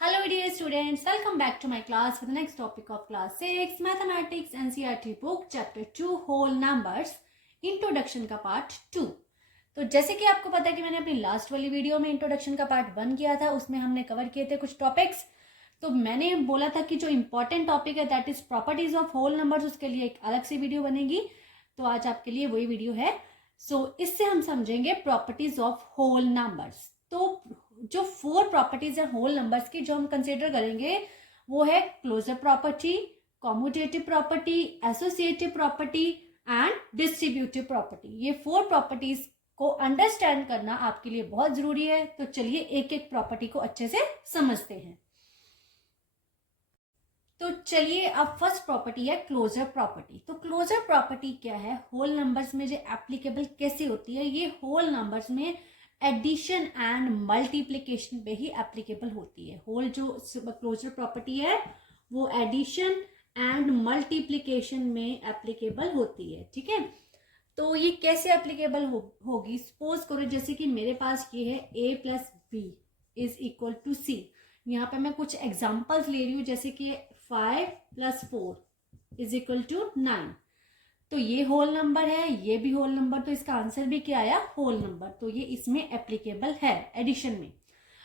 Hello dear students, welcome back to my class for the next topic of class 6 Mathematics NCERT book chapter 2 whole numbers introduction का part 2। तो जैसे कि आपको पता है कि मैंने अपनी लास्ट वाली वीडियो में इंट्रोडक्शन का पार्ट 1 किया था, उसमें हमने कवर किए थे कुछ टॉपिक्स। तो मैंने बोला था कि जो इंपॉर्टेंट टॉपिक है that is properties of whole numbers, उसके लिए एक अलग से वीडियो बनेगी। तो आज आपके लिए वही वीडियो है। इससे हम समझेंगे प्रॉपर्टीज ऑफ होल नंबर्स। तो जो 4 प्रॉपर्टीज है होल नंबर्स की जो हम कंसिडर करेंगे वो है closure property, commutative property, associative property and distributive property. ये 4 प्रॉपर्टीज को अंडरस्टैंड करना आपके लिए बहुत जरूरी है। तो चलिए एक एक प्रॉपर्टी को अच्छे से समझते हैं। तो चलिए अब फर्स्ट प्रॉपर्टी है क्लोजर प्रॉपर्टी। तो क्लोजर प्रॉपर्टी क्या है, होल नंबर्स में जो एप्लीकेबल कैसे होती है, ये होल नंबर्स में एडिशन एंड मल्टीप्लिकेशन पे ही एप्लीकेबल होती है। होल जो क्लोजर प्रॉपर्टी है वो एडिशन एंड मल्टीप्लिकेशन में एप्लीकेबल होती है। ठीक है, तो ये कैसे एप्लीकेबल होगी। सपोज करो जैसे कि मेरे पास ये है a plus B is equal to C. यहाँ पे मैं कुछ एग्जाम्पल्स ले रही हूँ, जैसे कि 5 प्लस 4 इज इक्वल टू 9। तो ये होल नंबर है, ये भी होल नंबर, तो इसका आंसर भी क्या आया, होल नंबर। तो ये इसमें एप्लीकेबल है एडिशन में।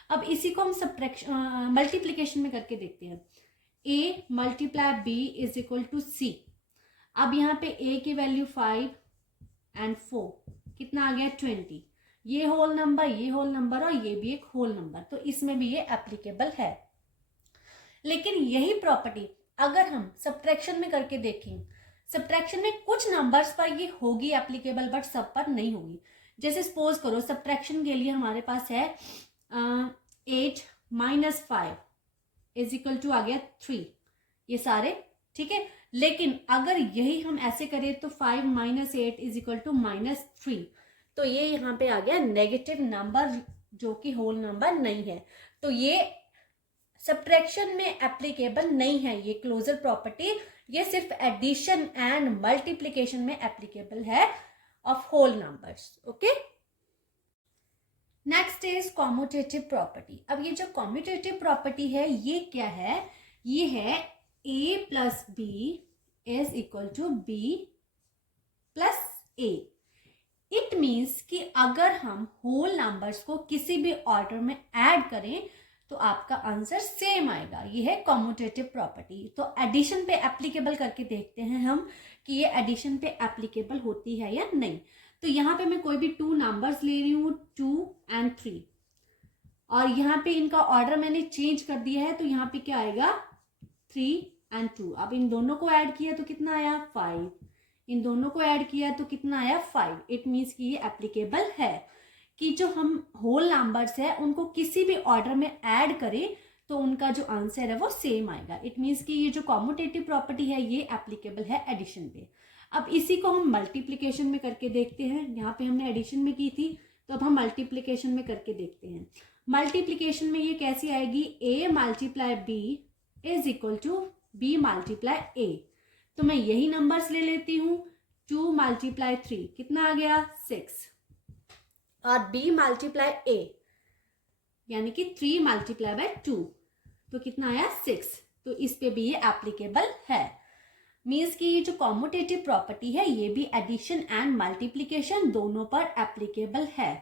अब इसी को हम सब्ट्रैक्शन मल्टीप्लिकेशन में करके देखते हैं। a multiply b is equal to c। अब यहाँ पे a की वैल्यू 5 एंड 4 कितना आ गया 20। ये होल नंबर, ये होल नंबर और ये भी एक होल नंबर, तो इसमें भी ये एप्लीकेबल है। लेकिन यही प्रॉपर्टी अगर हम सब्ट्रैक्शन में करके देखें, सब्ट्रैक्शन में कुछ नंबर्स पर ये होगी एप्लीकेबल बट सब पर नहीं होगी। जैसे सपोज करो सब्ट्रैक्शन के लिए हमारे पास है 8 माइनस 5 इज इक्वल टू आ गया 3, ये सारे ठीक है। लेकिन अगर यही हम ऐसे करें तो 5 minus 8 is equal to minus 3, तो ये यहाँ पे आ गया नेगेटिव नंबर जो कि होल नंबर नहीं है। तो ये सब्ट्रैक्शन में एप्लीकेबल नहीं है ये क्लोजर प्रॉपर्टी, ये सिर्फ एडिशन एंड मल्टीप्लिकेशन में एप्लीकेबल है of whole numbers. Okay, next is commutative property. अब ये जो कॉम्यूटेटिव प्रॉपर्टी है ये क्या है, ये है a plus B is equal to b plus a। It means कि अगर हम होल नंबर्स को किसी भी ऑर्डर में ऐड करें तो आपका आंसर सेम आएगा। ये है कॉम्यूटेटिव प्रॉपर्टी। तो एडिशन पे एप्लीकेबल करके देखते हैं हम कि ये एडिशन पे एप्लीकेबल होती है या नहीं। तो यहाँ पे मैं कोई भी 2 नंबर्स ले रही हूँ 2 एंड 3, और यहाँ पे इनका ऑर्डर मैंने चेंज कर दिया है, तो यहाँ पे क्या आएगा 3 एंड 2। अब इन दोनों को ऐड किया तो कितना आया 5, इन दोनों को ऐड किया तो कितना आया 5। इट मीन्स कि ये एप्लीकेबल है कि जो हम होल नंबर्स है उनको किसी भी ऑर्डर में ऐड करें तो उनका जो आंसर है वो सेम आएगा। इट मीन्स कि ये जो कॉम्यूटेटिव प्रॉपर्टी है ये एप्लीकेबल है एडिशन पे। अब इसी को हम मल्टीप्लिकेशन में करके देखते हैं। यहाँ पे हमने एडिशन में की थी, तो अब हम मल्टीप्लिकेशन में करके देखते हैं। मल्टीप्लिकेशन में ये कैसी आएगी, a multiply b is equal to b multiply a। तो मैं यही नंबर्स ले लेती हूँ, 2 मल्टीप्लाई 3 कितना आ गया 6, और b मल्टीप्लाई a यानी कि 3 मल्टीप्लाई बाय 2 तो कितना आया 6। तो इस पे भी ये एप्लीकेबल है। मीन्स कि ये जो कॉम्यूटेटिव प्रॉपर्टी है ये भी एडिशन एंड मल्टीप्लिकेशन दोनों पर एप्लीकेबल है।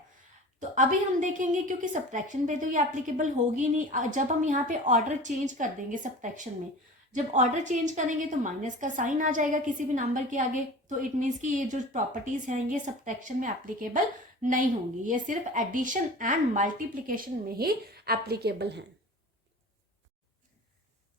तो अभी हम देखेंगे क्योंकि सब्ट्रैक्शन पे तो ये एप्लीकेबल होगी नहीं। जब हम यहाँ पे ऑर्डर चेंज कर देंगे सब्ट्रैक्शन में, जब ऑर्डर चेंज करेंगे तो माइनस का साइन आ जाएगा किसी भी नंबर के आगे। तो इट मीन्स कि ये जो प्रॉपर्टीज हैं ये सब्ट्रैक्शन में एप्लीकेबल नहीं होंगी, ये सिर्फ एडिशन एंड मल्टीप्लिकेशन में ही एप्लीकेबल हैं।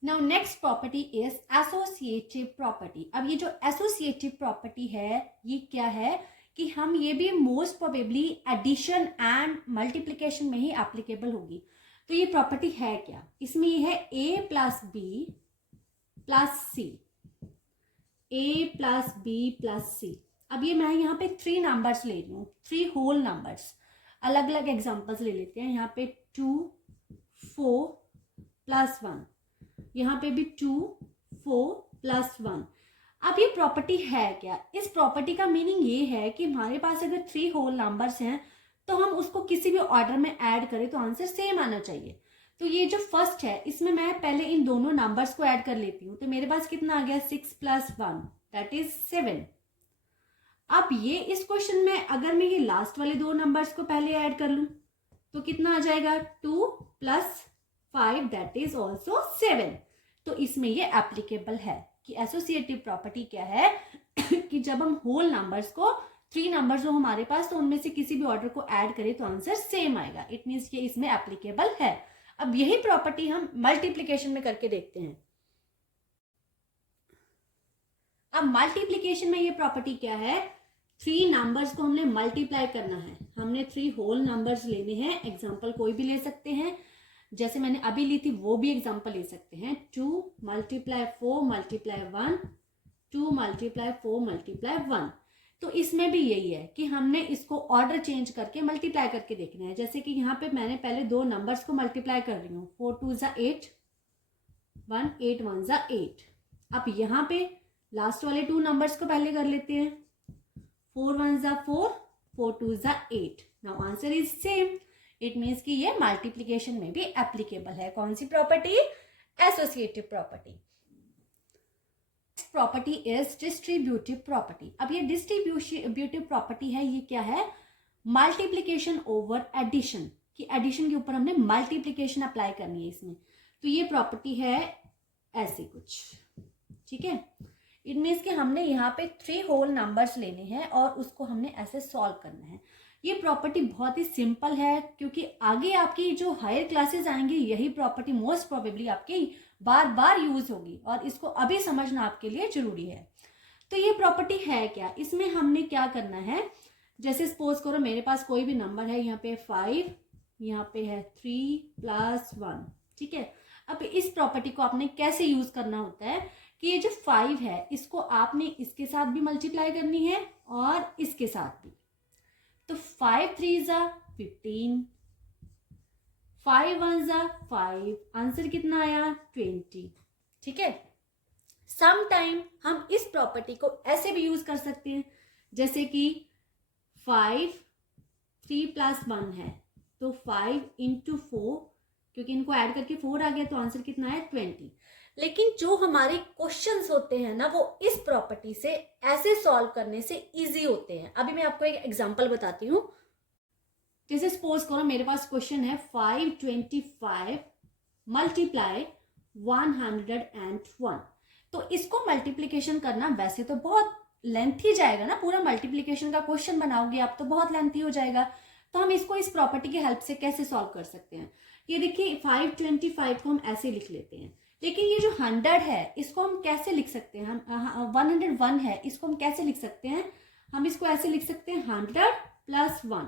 Now next property is associative property. अब ये जो एसोसिएटिव प्रॉपर्टी है ये क्या है कि हम ये भी most probably addition and multiplication में ही एप्लीकेबल होगी। तो ये प्रॉपर्टी है क्या, इसमें ये है a plus B plus C, a plus B plus C. अब ये मैं यहाँ पे 3 नंबर्स ले रही हूँ, 3 होल नंबर्स। अलग अलग एग्जांपल्स ले लेते हैं। यहाँ पे 2 4 प्लस 1, यहाँ पे भी 2 4 प्लस 1। अब ये प्रॉपर्टी है क्या, इस प्रॉपर्टी का मीनिंग ये है कि हमारे पास अगर 3 होल नंबर्स हैं तो हम उसको किसी भी ऑर्डर में ऐड करें तो आंसर सेम आना चाहिए। तो ये जो फर्स्ट है इसमें मैं पहले इन दोनों नंबर्स को ऐड कर लेती हूँ, तो मेरे पास कितना आ गया 6 + 1 दैट इज 7। अब ये इस क्वेश्चन में अगर मैं ये लास्ट वाले दो नंबर्स को पहले ऐड कर लूं तो कितना आ जाएगा 2 + 5 दैट इज ऑल्सो 7। तो इसमें ये एप्लीकेबल है कि एसोसिएटिव प्रॉपर्टी क्या है कि जब हम होल नंबर्स को 3 नंबर्स जो हमारे पास तो उनमें से किसी भी ऑर्डर को ऐड करें तो आंसर सेम आएगा। इट मीन्स ये इसमें एप्लीकेबल है। अब यही प्रॉपर्टी हम मल्टीप्लीकेशन में करके देखते हैं। अब मल्टीप्लीकेशन में ये प्रॉपर्टी क्या है, 3 नंबर्स को हमने मल्टीप्लाई करना है। हमने 3 होल नंबर्स लेने हैं। एग्जांपल कोई भी ले सकते हैं, जैसे मैंने अभी ली थी वो भी एग्जांपल ले सकते हैं। 2 × 4 × 1, 2 × 4 × 1। तो इसमें भी यही है कि हमने इसको ऑर्डर चेंज करके मल्टीप्लाई करके देखना है। जैसे कि यहाँ पे मैंने पहले 2 नंबर्स को मल्टीप्लाई कर रही हूँ। 4 × 2 = 8, 1 8 1 = 8। अब यहाँ पे लास्ट वाले 2 नंबर्स को पहले कर लेते हैं। 4 1 = 4, 4 2 = 8। Now answer is same. It means कि ये मल्टीप्लीकेशन में भी एप्लीकेबल है। कौन सी property? Associative property. Property is distributive property. अब ये डिस्ट्रीब्यूटिव प्रॉपर्टी है, ये क्या है? मल्टीप्लीकेशन ओवर एडिशन, कि एडिशन के ऊपर हमने मल्टीप्लीकेशन अप्लाई करनी है इसमें। तो ये प्रॉपर्टी है ऐसे कुछ, ठीक है। इट मीन्स कि हमने यहाँ पे 3 होल नंबर्स लेने हैं और उसको हमने ऐसे सॉल्व करना है। ये प्रॉपर्टी बहुत ही सिंपल है, क्योंकि आगे आपकी जो हायर क्लासेस आएंगे यही प्रॉपर्टी मोस्ट प्रोबेबली आपकी बार बार यूज होगी और इसको अभी समझना आपके लिए जरूरी है। तो ये प्रॉपर्टी है क्या? इसमें हमने क्या करना है, जैसे सपोज करो मेरे पास कोई भी नंबर है, यहाँ पे 5, यहाँ पे है 3 + 1, ठीक है। अब इस प्रॉपर्टी को आपने कैसे यूज करना होता है कि ये जो 5 है इसको आपने इसके साथ भी मल्टीप्लाई करनी है और इसके साथ भी। तो 5 3 = 15, 5 1 = 5, आंसर कितना आया 20, ठीक है। सम टाइम हम इस प्रॉपर्टी को ऐसे भी यूज कर सकते हैं, जैसे कि 5 3 + 1 है तो 5 × 4, क्योंकि इनको ऐड करके 4 आ गया तो आंसर कितना है 20। लेकिन जो हमारे क्वेश्चंस होते हैं ना, वो इस प्रॉपर्टी से ऐसे सॉल्व करने से इजी होते हैं। अभी मैं आपको एक एग्जांपल बताती हूँ। जैसे सपोज करो मेरे पास क्वेश्चन है 525 × 101। तो इसको मल्टीप्लीकेशन करना वैसे तो बहुत लेंथी जाएगा ना, पूरा मल्टीप्लीकेशन का क्वेश्चन बनाओगे आप तो बहुत लेंथी हो जाएगा। तो हम इसको इस प्रॉपर्टी की हेल्प से कैसे सॉल्व कर सकते हैं? ये देखिए 525 को हम ऐसे लिख लेते हैं, लेकिन ये जो 100 है इसको हम कैसे लिख सकते हैं? हम 101 है, इसको हम कैसे लिख सकते हैं? हम इसको ऐसे लिख सकते हैं 100 + 1।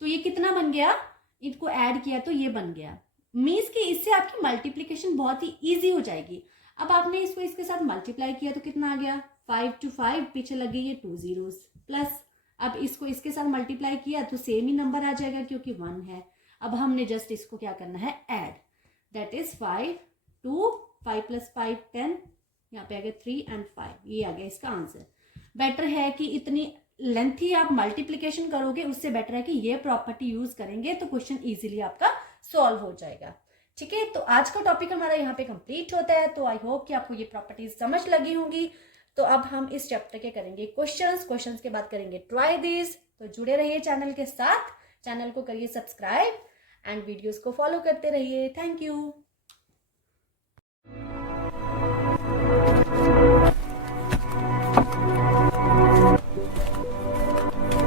तो ये कितना बन गया? इनको ऐड किया तो ये बन गया। मीन्स कि इससे आपकी मल्टीप्लीकेशन बहुत ही ईजी हो जाएगी। अब आपने इसको इसके साथ मल्टीप्लाई किया तो कितना आ गया? 5 × 5 पीछे लग गई है 2 zeros प्लस, अब इसको इसके साथ मल्टीप्लाई किया तो सेम ही नंबर आ जाएगा क्योंकि 1 है। अब हमने जस्ट इसको क्या करना है? ऐड, दैट इज 5 2 5 + 5 10, यहाँ पे आ गया 3 और 5, ये आ गया इसका आंसर। बेटर है कि इतनी लेंथी आप मल्टीप्लीकेशन करोगे, उससे बेटर है कि ये प्रॉपर्टी यूज करेंगे तो क्वेश्चन इजीली आपका सॉल्व हो जाएगा, ठीक है। तो आज का टॉपिक हमारा यहाँ पे कंप्लीट होता है। तो आई होप कि आपको ये प्रॉपर्टीज समझ लगी होंगी। तो अब हम इस चैप्टर के करेंगे क्वेश्चंस के बाद करेंगे ट्राई दिस। तो जुड़े रहिए चैनल के साथ, चैनल को करिए सब्सक्राइब एंड वीडियोस को फॉलो करते रहिए। Thank you.